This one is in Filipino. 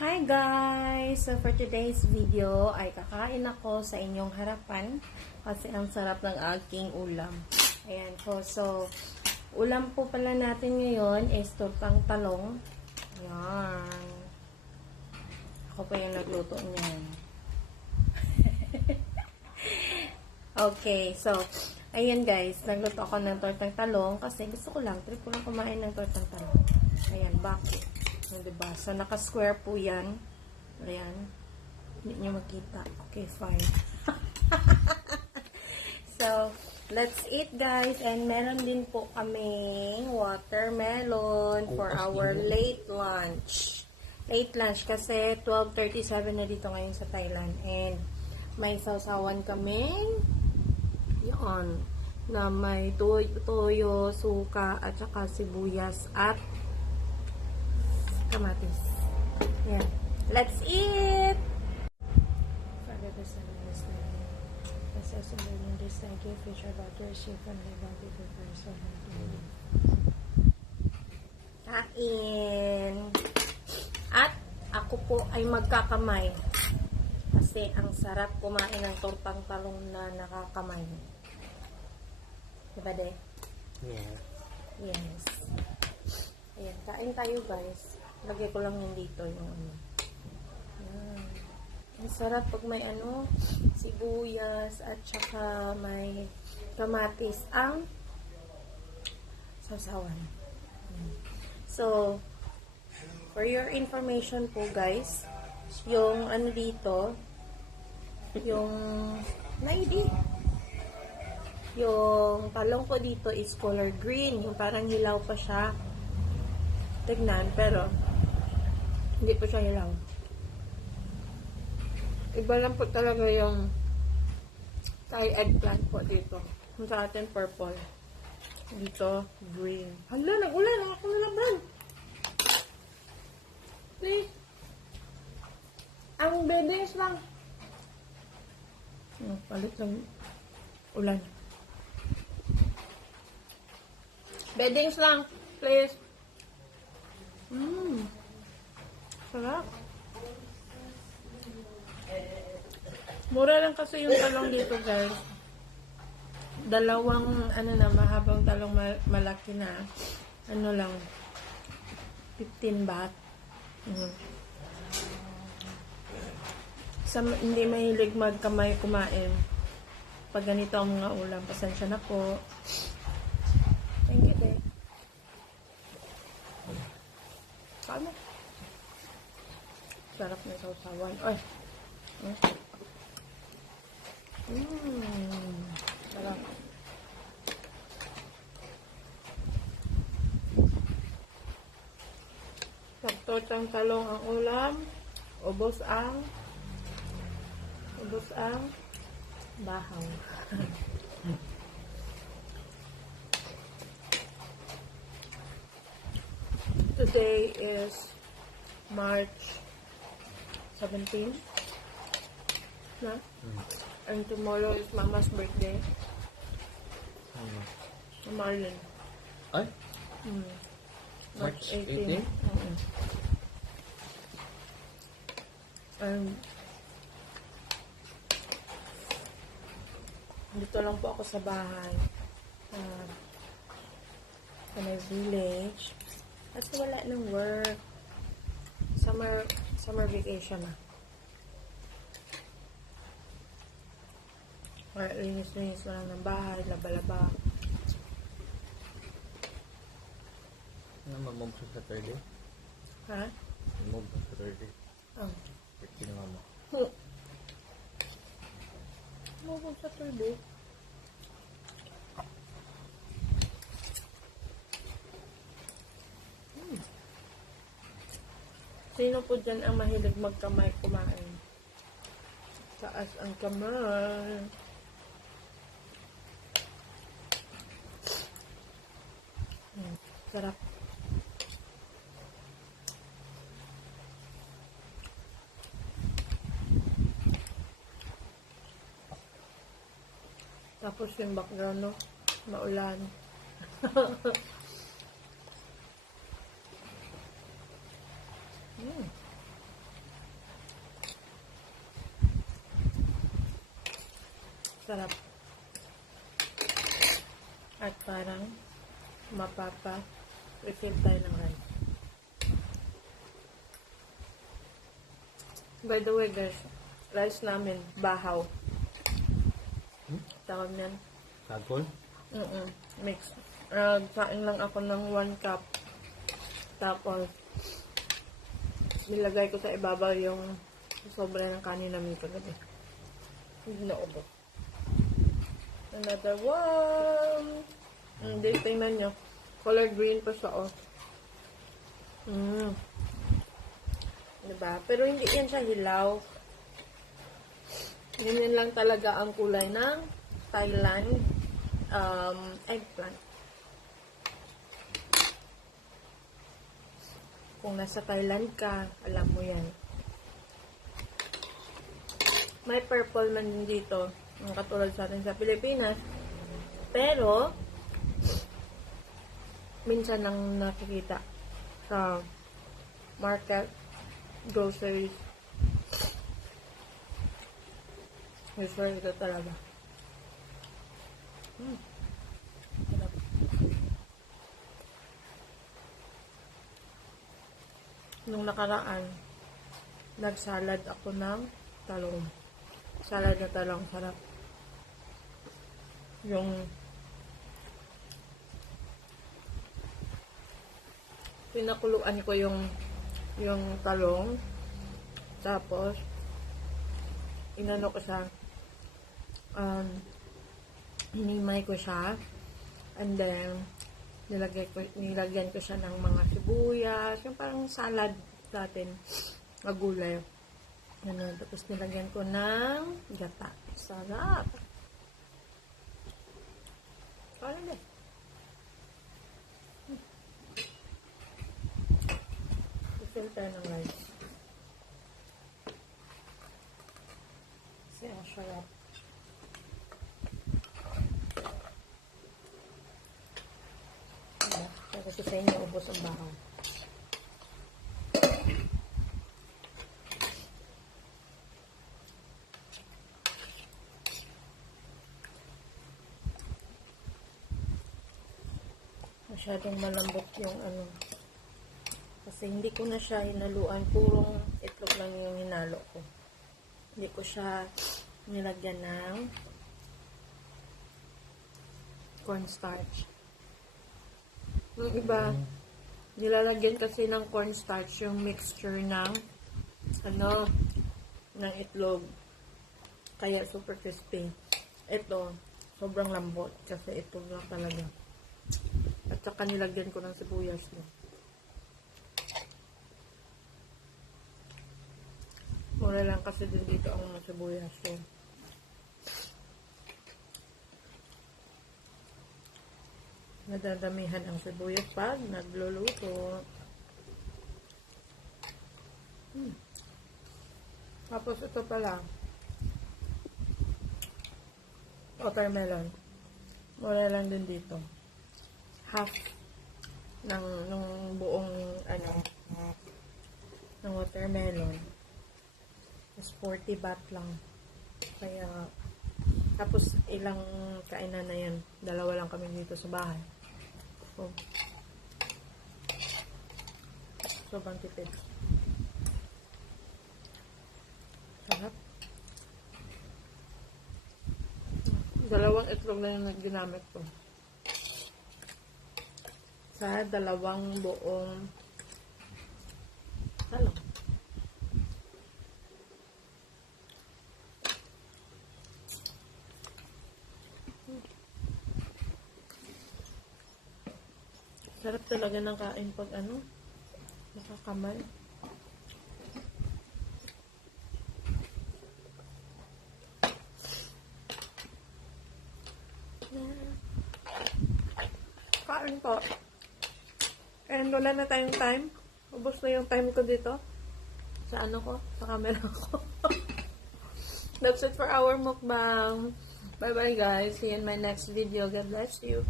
Hi guys! So for today's video ay kakain ako sa inyong harapan kasi ang sarap ng aking ulam. Ayan po. So, ulam po pala natin ngayon is tortang talong. Ayan. Ako pa yung nagluto niyan. Okay, so ayan guys, nagluto ako ng tortang talong kasi gusto ko lang, trip ko lang kumain ng tortang talong. Ayan, bakit? Diba? So, naka-square po yan. Ayan. Hindi nyo makita. Okay, fine. So, let's eat guys. And meron din po kaming watermelon for our late lunch. Late lunch kasi 12:37 na dito ngayon sa Thailand. And may sausawan kaming yun, na may toyo, suka, at saka sibuyas at kamatis. Yeah. Let's eat! Father, the Son, and the Spirit. Bless us and learn this thank you, future butter, shape and live out with your person. Kain! At ako po ay magkakamay. Kasi ang sarap kumain ng tortang talong na nakakamay. Diba, de? Yeah. Yes. Ayan, kain tayo guys. Lagay ko lang yung dito yung ano. Ayan. Ang sarap pag may ano, sibuyas at saka may kamatis ang sausawan. So, for your information po guys, yung ano dito, yung yung talong ko dito is color green. Yung parang hilaw pa siya. Tignan, pero hindi po siya hilaw. Iba lang po talaga yung Thai eggplant po dito. Yung sa atin purple. Dito, green. Hala, nag-ulan. Ako nalaban. Please. Ang beddings lang. Palit lang ulan. Beddings lang, please. Sarap. Mura lang kasi yung talong dito, guys. Dalawang, mahabang talong malaki na. Ano lang, 15 baht. Sa hindi mahilig magkamay kumain. Pag ganito ang mga ulam, pasensya na po. Thank you, Dave. Paano? Sarap na sausawan. Ay! Sarap. Tortang talong ang ulam. Ubos ang bahaw. Today is March 17. Na? And tomorrow is Mama's birthday. Marlon. Ay? March 18? Dito lang po ako sa bahay. Sa my village. Kasi wala ng work. Summer vacation na. Or linis-linis mo lang ng bahay, laba-laba. Mag-move sa Saturday? Ha? Mag-move sa Saturday. Oh. Pwede na mama. Move sa Saturday. Sino po dyan ang mahilig magkamay kumain? Taas ang kamay. Sarap. Tapos yung background, no? Maulan. Sarap. At parang receive tayo ng rice. By the way guys, rice namin, bahaw. Tawag niyan. Sagol? Mix. Kain lang ako ng 1 cup. Tapos, nilagay ko sa ibabaw yung sobra ng kanin namin kagabi. Hindi na ubos. Another one. Hindi, tingnan nyo. Color green pa siya, oh. Diba? Pero hindi yan siya hilaw. Ganyan lang talaga ang kulay ng Thailand eggplant. Kung nasa Thailand ka, alam mo yan. May purple man din dito, ang katulad sa atin sa Pilipinas. Pero, minsan lang nakikita sa market, groceries. Usually ito talaga. Sarap. Nung nakaraan, nagsalad ako ng talong. Salad na talong, sarap. Yung pinakuluan ko yung talong, tapos inano ko siya, hinimay ko siya, and then nilagyan ko siya ng mga sibuyas, yung parang salad natin na gulay. Ano, tapos nilagyan ko ng gata. Sarap. Parang din. Filter ng rice. Kasi ang sarap. Kasi sa inyo, ubos ang bahaw. Masyadong malambot yung ano. Kasi hindi ko na siya hinaluan. Purong itlog lang yung hinalo ko. Hindi ko siya nilagyan ng cornstarch. Yung iba, nilalagyan kasi ng cornstarch yung mixture ng ng itlog. Kaya super crispy. Ito, sobrang lambot kasi itlog lang talaga. At saka nilagyan ko ng sibuyas mo. Mura lang kasi din dito ang mga sibuyas ko. Nadadamihan ang sibuyas pag nagluluto. Tapos ito pala, watermelon. Mura lang din dito. Half ng buong ng watermelon is 40 baht lang. Kaya tapos ilang kainan na yan. 2 lang kami dito sa bahay. Sobrang tipid. Sarap. 2 itlog na yung ginamit ko. Sa 2 buong talong. Sarap talaga ng kain pag nakakamay. Kain po. And wala na tayong time. Ubos na yung time ko dito. Sa sa camera ko. That's it for our mukbang. Bye bye guys. See you in my next video. God bless you.